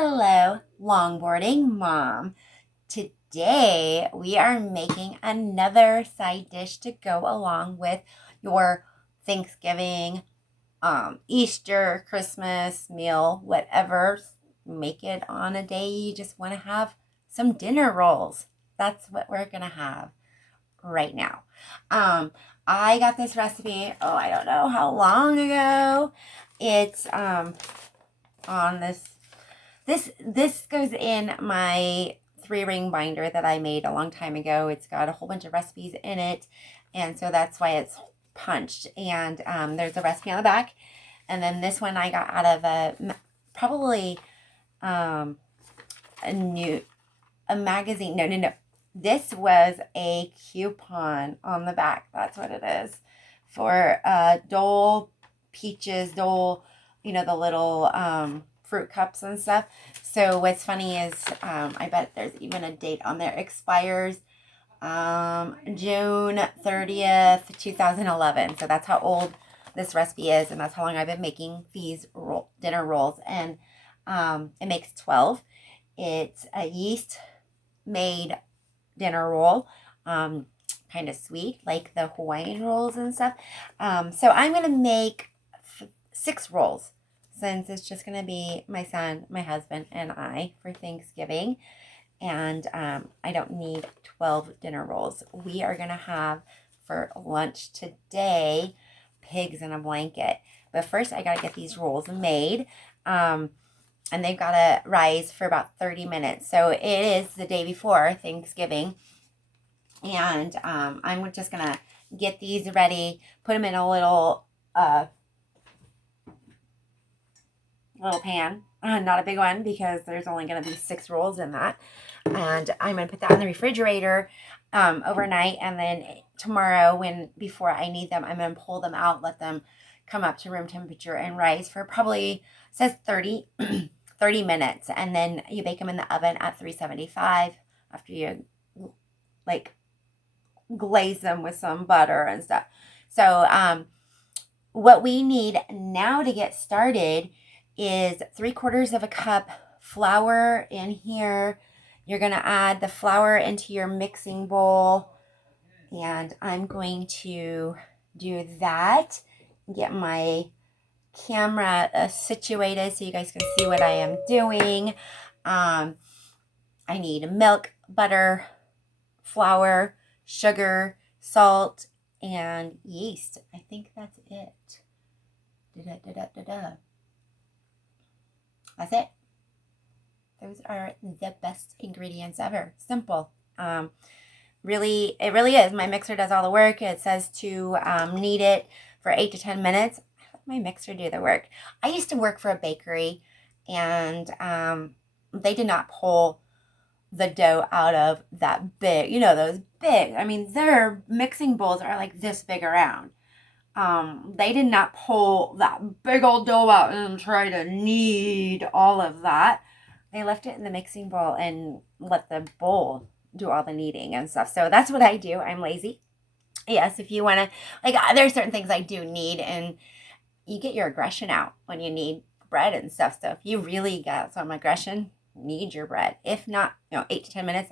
Hello, longboarding mom. Today we are making another side dish to go along with your Thanksgiving, Easter, Christmas meal, whatever. Make it on a day you just want to have some dinner rolls. That's what we're gonna have right now. Um, I got this recipe, I don't know how long ago. It's on this goes in my 3-ring binder that I made a long time ago. It's got a whole bunch of recipes in it, and so that's why it's punched. And there's a recipe on the back, and then this one I got out of probably um, a magazine. No. This was a coupon on the back. That's what it is for Dole Peaches, Dole, the little fruit cups and stuff. So what's funny is I bet there's even a date on there. Expires June 30th, 2011. So that's how old this recipe is, and that's how long I've been making these dinner rolls. And it makes 12. It's a yeast made dinner roll, kind of sweet, like the Hawaiian rolls and stuff. So I'm going to make 6 rolls, since it's just going to be my son, my husband, and I for Thanksgiving. And I don't need 12 dinner rolls. We are going to have for lunch today pigs in a blanket. But first, I got to get these rolls made. And they've got to rise for about 30 minutes. So it is the day before Thanksgiving. And I'm just going to get these ready, put them in a little pan. Not a big one, because there's only going to be 6 rolls in that. And I'm going to put that in the refrigerator overnight. And then tomorrow, before I need them, I'm going to pull them out, let them come up to room temperature and rise for probably, it says 30 minutes. And then you bake them in the oven at 375 after you glaze them with some butter and stuff. So what we need now to get started is 3/4 of a cup flour in here. You're going to add the flour into your mixing bowl, and I'm going to do that. Get my camera situated so you guys can see what I am doing. I need milk, butter, flour, sugar, salt, and yeast. I think that's it. That's it. Those are the best ingredients ever. Simple. It really is. My mixer does all the work. It says to knead it for 8 to 10 minutes. I let my mixer do the work. I used to work for a bakery, and they did not pull the dough out of that big, those big, their mixing bowls are like this big around. They did not pull that big old dough out and try to knead all of that. They left it in the mixing bowl and let the bowl do all the kneading and stuff. So that's what I do. I'm lazy. Yes, if you want to, there's certain things I do need, and you get your aggression out when you knead bread and stuff. So if you really got some aggression, knead your bread. If not, 8 to 10 minutes,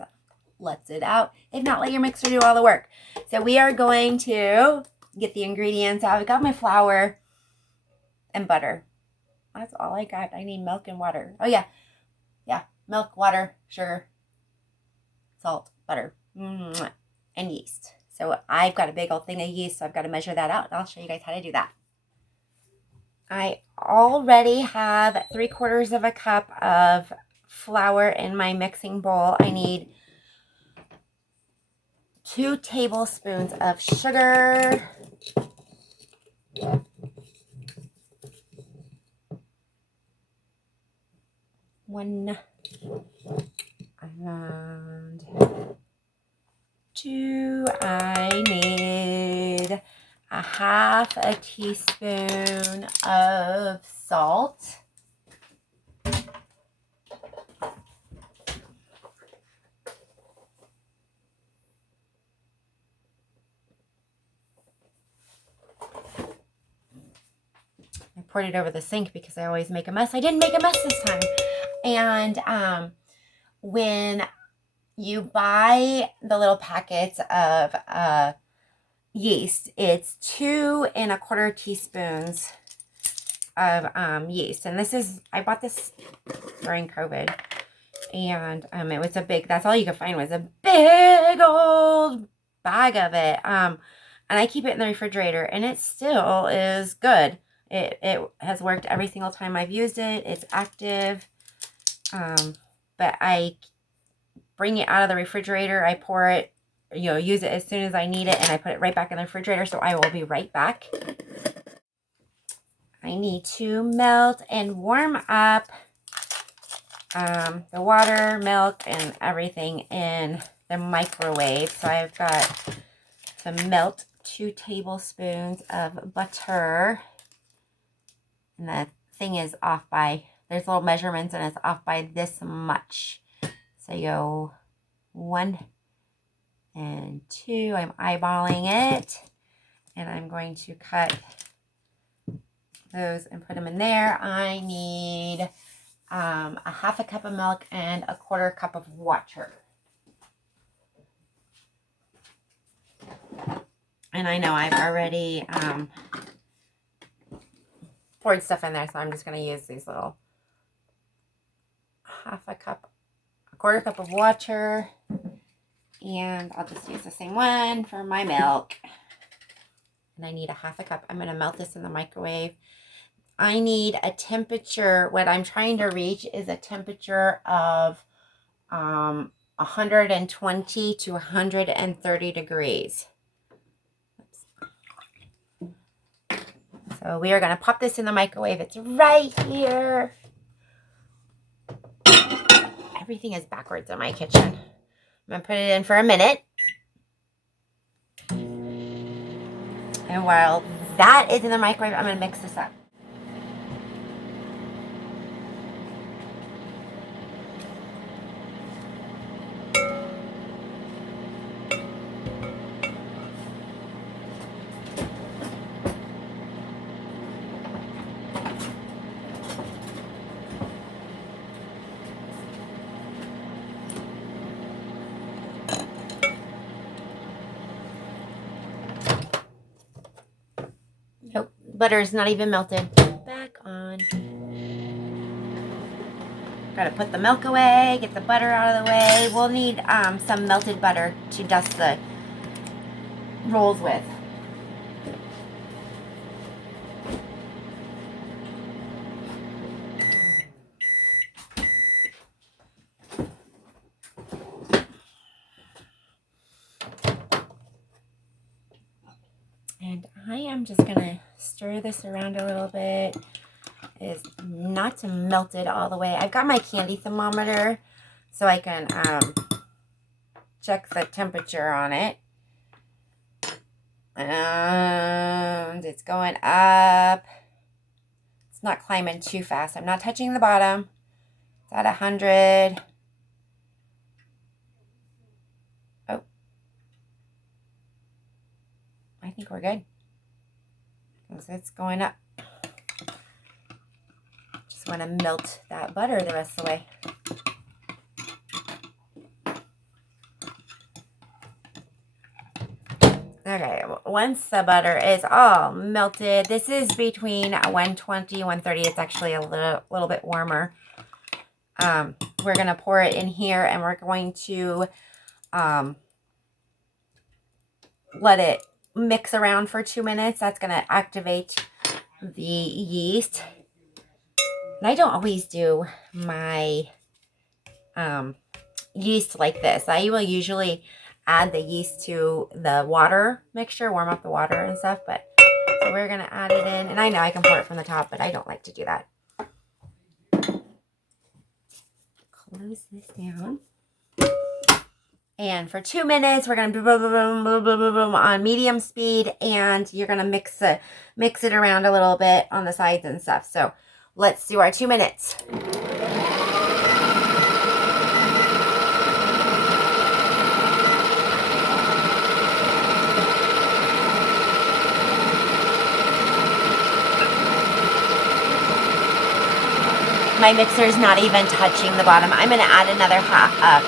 lets it out. If not, let your mixer do all the work. So we are going to get the ingredients out. I've got my flour and butter. That's all I got. I need milk and water. Oh, yeah. Milk, water, sugar, salt, butter, and yeast. So I've got a big old thing of yeast, so I've got to measure that out, and I'll show you guys how to do that. I already have 3/4 of a cup of flour in my mixing bowl. I need 2 tablespoons of sugar. One and 2. I need a 1/2 teaspoon of salt. I poured it over the sink because I always make a mess. I didn't make a mess this time. And when you buy the little packets of yeast, it's 2¼ teaspoons of yeast. And this is, I bought this during COVID. And it was a big, that's all you could find was a big old bag of it. And I keep it in the refrigerator, and it still is good. It has worked every single time I've used it. It's active. But I bring it out of the refrigerator. I pour it, use it as soon as I need it, and I put it right back in the refrigerator. So I will be right back. I need to melt and warm up the water, milk, and everything in the microwave. So I've got to melt 2 tablespoons of butter. And the thing is off by, there's little measurements, and it's off by this much. So you go 1 and 2. I'm eyeballing it. And I'm going to cut those and put them in there. I need a 1/2 cup of milk and 1/4 cup of water. And I know I've already poured stuff in there, so I'm just going to use these little 1/2 cup, 1/4 cup of water, and I'll just use the same one for my milk. And I need a 1/2 cup. I'm going to melt this in the microwave. I need a temperature, what I'm trying to reach is a temperature of 120 to 130 degrees. So we are going to pop this in the microwave. It's right here. Everything is backwards in my kitchen. I'm going to put it in for a minute. And while that is in the microwave, I'm going to mix this up. Nope, butter is not even melted. Back on. Gotta put the milk away, get the butter out of the way. We'll need some melted butter to dust the rolls with. And I am just gonna stir this around a little bit. It is not melted all the way. I've got my candy thermometer so I can check the temperature on it. And it's going up. It's not climbing too fast. I'm not touching the bottom. It's at 100. Oh. I think we're good. Because it's going up. Just want to melt that butter the rest of the way. Okay, once the butter is all melted, this is between 120 and 130. It's actually a little bit warmer. We're going to pour it in here, and we're going to let it mix around for 2 minutes. That's going to activate the yeast. And I don't always do my yeast like this. I will usually add the yeast to the water mixture, warm up the water and stuff, but so we're going to add it in. And I know I can pour it from the top, but I don't like to do that. Close this down. And for 2 minutes, we're going to boom on medium speed, and you're going to mix it around a little bit on the sides and stuff. So let's do our 2 minutes. my mixer's not even touching the bottom. I'm going to add another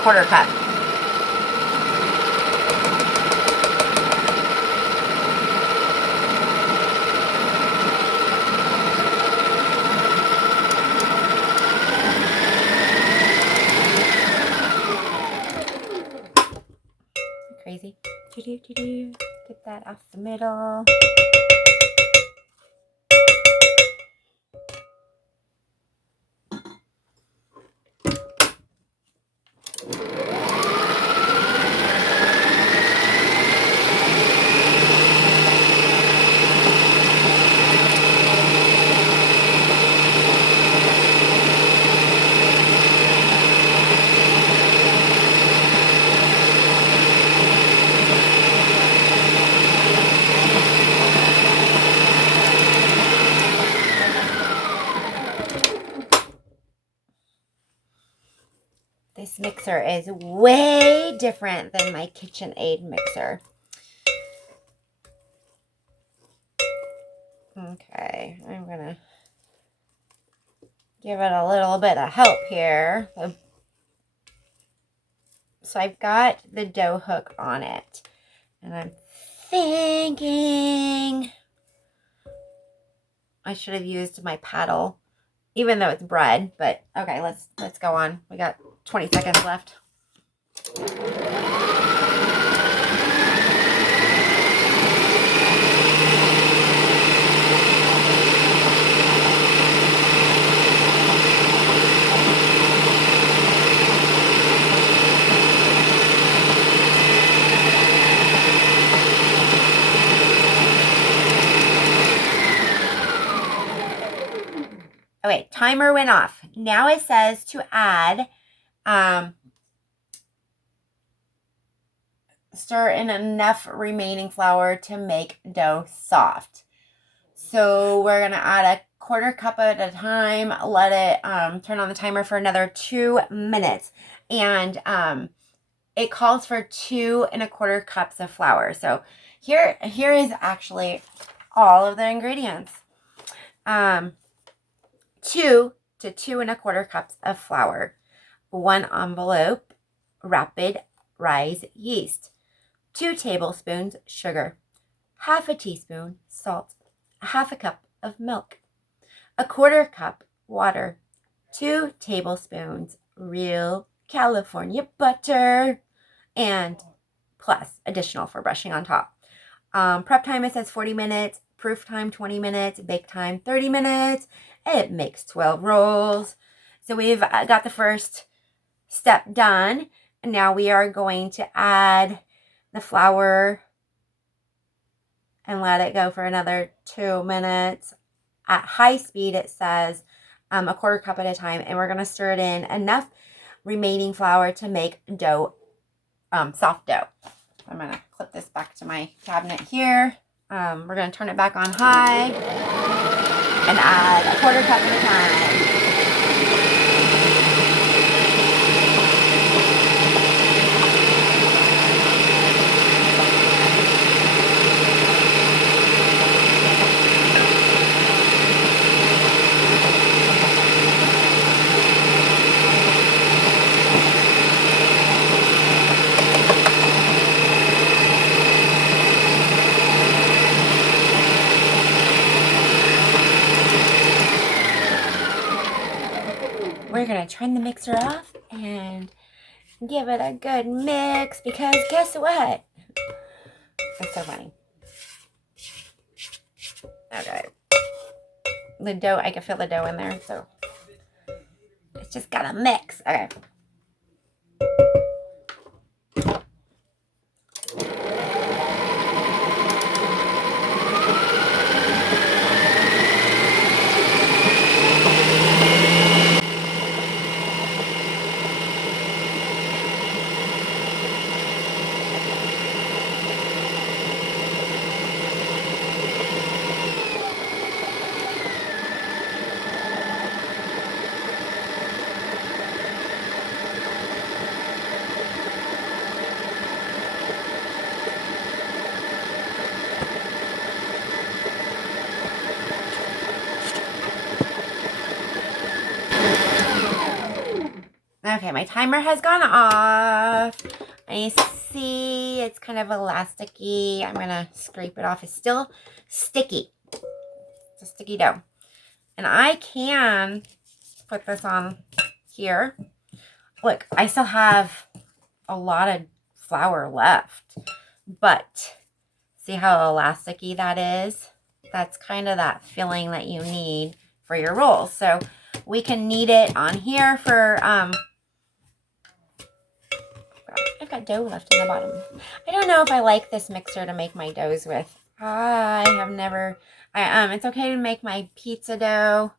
quarter cup. Crazy. Get that off the middle. This mixer is way different than my KitchenAid mixer. Okay, I'm gonna give it a little bit of help here. So I've got the dough hook on it, and I'm thinking I should have used my paddle, even though it's bread, but okay, let's go on. We got 20 seconds left. Okay, timer went off. Now it says to add stir in enough remaining flour to make dough soft. So we're going to add a quarter cup at a time, let it turn on the timer for another 2 minutes. And it calls for 2 1/4 cups of flour. So here is actually all of the ingredients. 2 to 2 1/4 cups of flour, 1 envelope rapid rise yeast, 2 tablespoons sugar, 1/2 teaspoon salt, 1/2 cup of milk, 1/4 cup water, 2 tablespoons real California butter, and plus additional for brushing on top. Prep time, it says 40 minutes, proof time 20 minutes, bake time 30 minutes. It makes 12 rolls. So we've got the first step done. And now we are going to add the flour and let it go for another 2 minutes. At high speed, it says 1/4 cup at a time. And we're going to stir it in enough remaining flour to make dough, soft dough. I'm going to clip this back to my cabinet here. We're going to turn it back on high and add 1/4 cup at a time. We're going to turn the mixer off and give it a good mix, because guess what? It's so funny. Okay. The dough, I can feel the dough in there, so it's just got to mix. Okay. Okay, my timer has gone off. I see it's kind of elasticy. I'm going to scrape it off. It's still sticky. It's a sticky dough. And I can put this on here. Look, I still have a lot of flour left. But see how elasticy that is? That's kind of that filling that you need for your rolls. So we can knead it on here for, I've got dough left in the bottom. I don't know if I like this mixer to make my doughs with. I have never, it's okay to make my pizza dough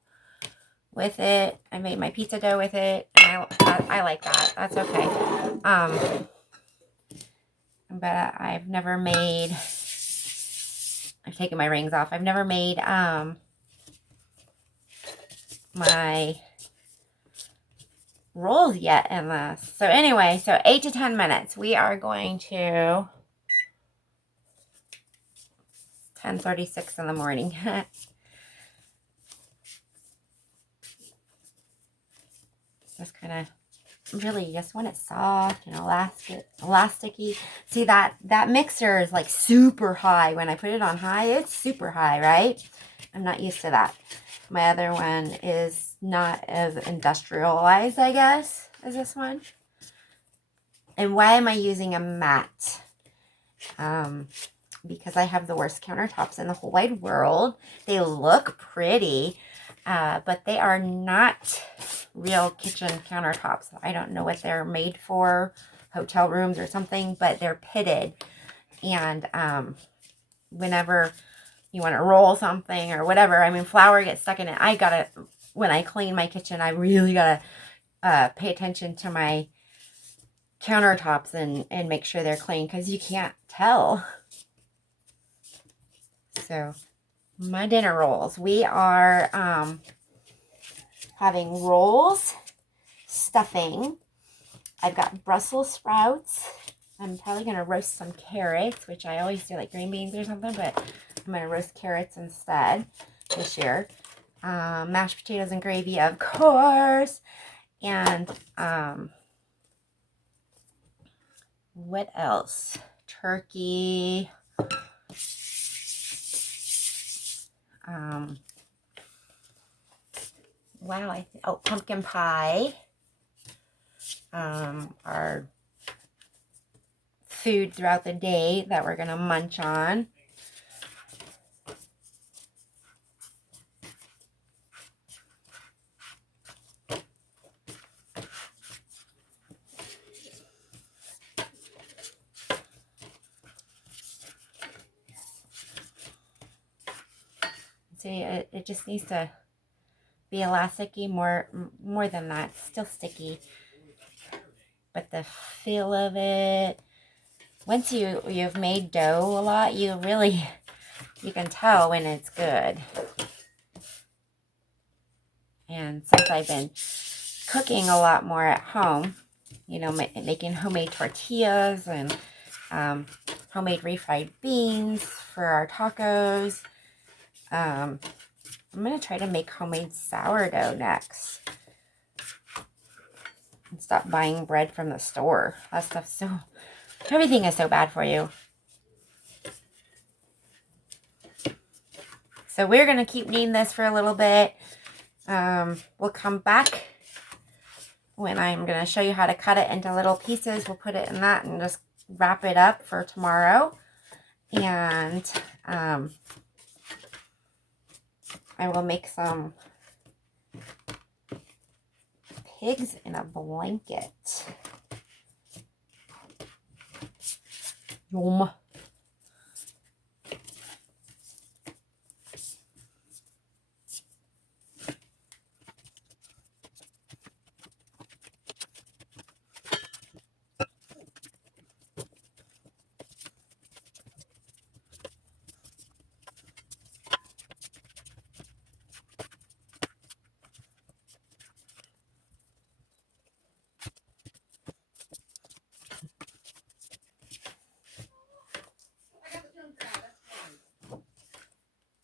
with it. I made my pizza dough with it, and I like that. That's okay. But I've never made, I've taken my rings off. I've never made, my rolls yet in this. So anyway, so 8 to 10 minutes. We are going to 10:36 in the morning. Just kind of really just want it soft and elasticy. See that mixer is like super high. When I put it on high, it's super high, right? I'm not used to that. My other one is not as industrialized, I guess, as this one. And why am I using a mat? Because I have the worst countertops in the whole wide world. They look pretty, but they are not real kitchen countertops. I don't know what they're made for, hotel rooms or something, but they're pitted. And whenever you want to roll something or whatever, I mean, flour gets stuck in it. When I clean my kitchen, I really gotta pay attention to my countertops and make sure they're clean, because you can't tell. So my dinner rolls, we are having rolls, stuffing. I've got Brussels sprouts. I'm probably going to roast some carrots, which I always do, like green beans or something, but I'm going to roast carrots instead this year. Mashed potatoes and gravy, of course. And what else? Turkey. Wow, pumpkin pie. Our food throughout the day that we're gonna munch on. See, it just needs to be elasticy more than that. It's still sticky, but the feel of it, once you've made dough a lot, you can tell when it's good. And since I've been cooking a lot more at home, you know, making homemade tortillas and homemade refried beans for our tacos, I'm going to try to make homemade sourdough next. And stop buying bread from the store. That stuff's everything is so bad for you. So we're going to keep kneading this for a little bit. We'll come back when I'm going to show you how to cut it into little pieces. We'll put it in that and just wrap it up for tomorrow. And I will make some pigs in a blanket. Yum.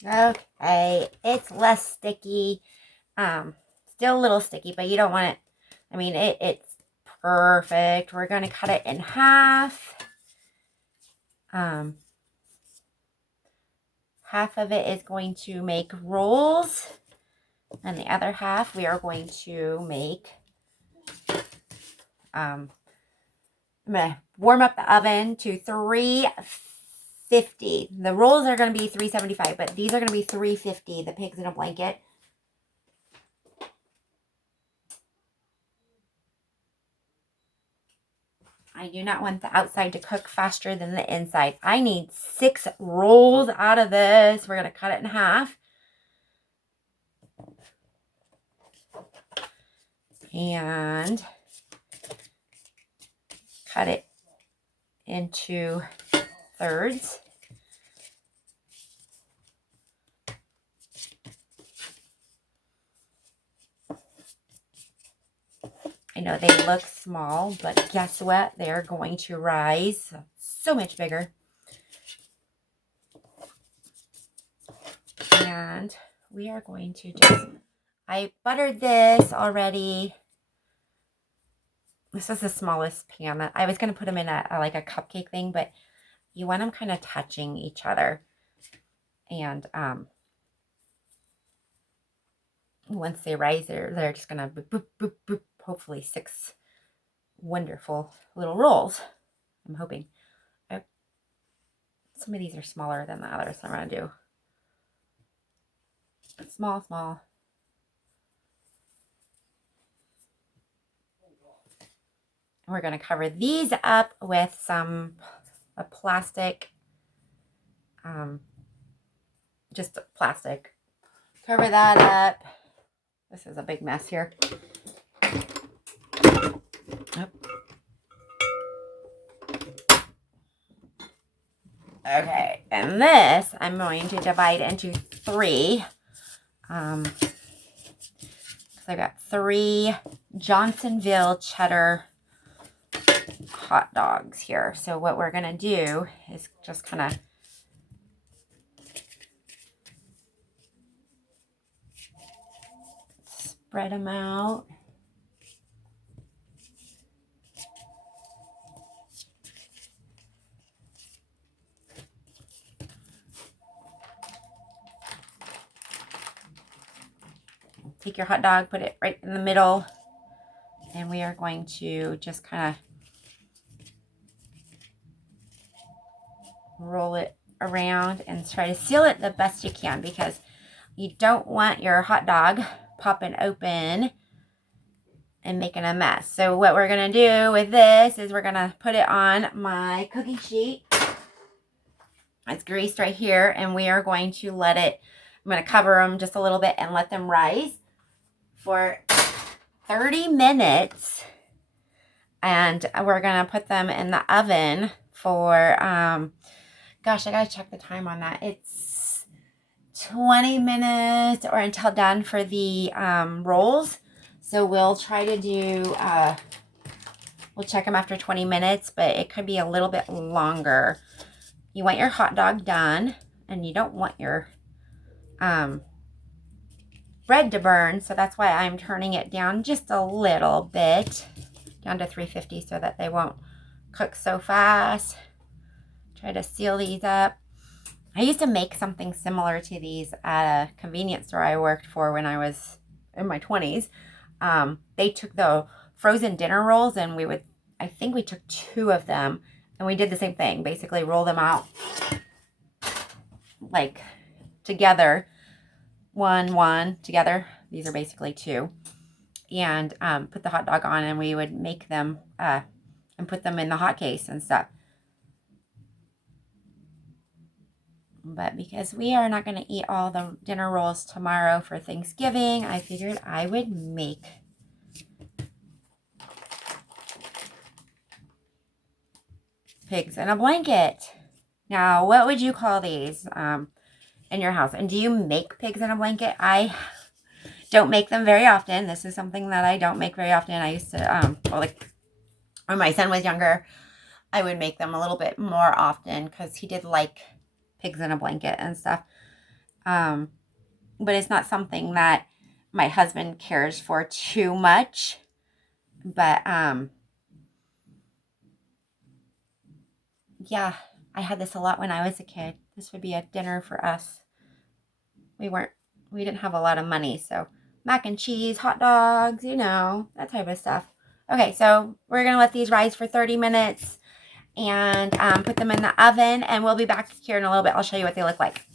Okay, it's less sticky. Still a little sticky, but you don't want it. I mean, it's perfect. We're going to cut it in half. Half of it is going to make rolls, and the other half we are going to make, I'm going to warm up the oven to 350. The rolls are going to be 375, but these are going to be 350, the pigs in a blanket. I do not want the outside to cook faster than the inside. I need 6 rolls out of this. We're going to cut it in half. And cut it into thirds. I know they look small, but guess what? They're going to rise so much bigger. And we are going to just, I buttered this already. This is the smallest pan. I was going to put them in like a cupcake thing, but you want them kind of touching each other. And once they rise, they're just going to boop, boop, boop, boop. Hopefully 6 wonderful little rolls. I'm hoping. Some of these are smaller than the others, so I'm going to do small, small. We're going to cover these up with a plastic, just plastic. Cover that up. This is a big mess here. Okay, and this I'm going to divide into 3. Because I've got 3 Johnsonville cheddar hot dogs here. So what we're going to do is just kind of spread them out. Take your hot dog, put it right in the middle, and we are going to just kind of roll it around and try to seal it the best you can, because you don't want your hot dog popping open and making a mess. So what we're going to do with this is we're going to put it on my cookie sheet. It's greased right here, and we are going to let it, I'm going to cover them just a little bit and let them rise for 30 minutes. And we're going to put them in the oven for, gosh, I got to check the time on that. It's 20 minutes or until done for the rolls. So we'll try to do, we'll check them after 20 minutes, but it could be a little bit longer. You want your hot dog done, and you don't want your bread to burn. So that's why I'm turning it down just a little bit, down to 350, so that they won't cook so fast. Try to seal these up. I used to make something similar to these at a convenience store I worked for when I was in my 20s. They took the frozen dinner rolls, and I think we took 2 of them, and we did the same thing. Basically roll them out like together, one together. These are basically 2, and put the hot dog on, and we would make them and put them in the hot case and stuff. But because we are not going to eat all the dinner rolls tomorrow for Thanksgiving, I figured I would make pigs in a blanket. Now, what would you call these in your house? And do you make pigs in a blanket? I don't make them very often. This is something that I don't make very often. I used to, like when my son was younger, I would make them a little bit more often because he did like pigs in a blanket and stuff. But it's not something that my husband cares for too much. But Yeah, I had this a lot when I was a kid. This would be a dinner for us. We didn't have a lot of money, so mac and cheese, hot dogs, that type of stuff. Okay, so we're gonna let these rise for 30 minutes and put them in the oven, and we'll be back here in a little bit. I'll show you what they look like.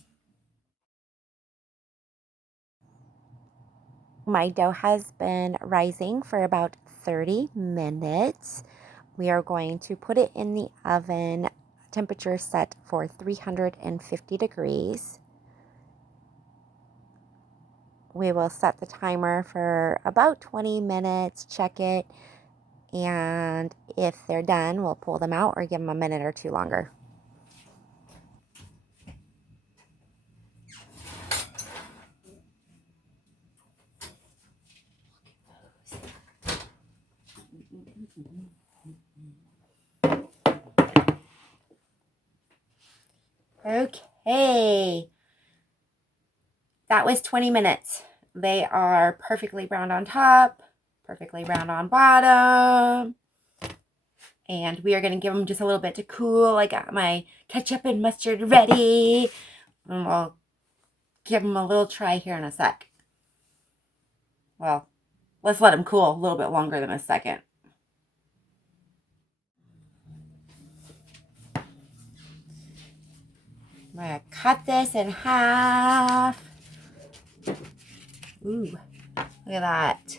My dough has been rising for about 30 minutes. We are going to put it in the oven, temperature set for 350 degrees. We will set the timer for about 20 minutes, check it, and if they're done, we'll pull them out or give them a minute or two longer. Okay, that was 20 minutes. They are perfectly browned on top, perfectly browned on bottom. And we are going to give them just a little bit to cool. I got my ketchup and mustard ready. And we'll give them a little try here in a sec. Well, let's let them cool a little bit longer than a second. I'm going to cut this in half. Ooh, look at that.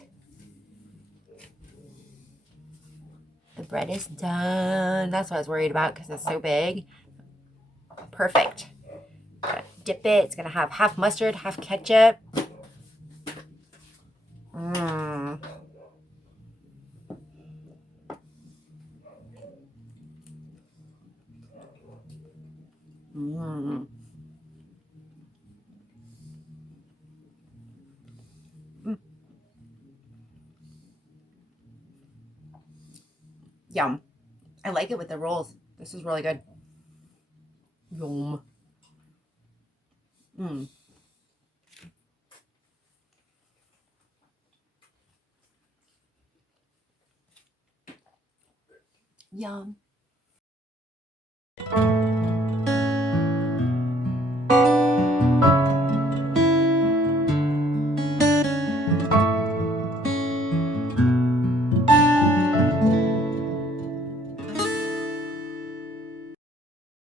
The bread is done. That's what I was worried about because it's so big. Perfect. Gotta dip it. It's going to have half mustard, half ketchup. Mmm. Mmm. Yum. I like it with the rolls. This is really good. Yum. Mmm. Yum.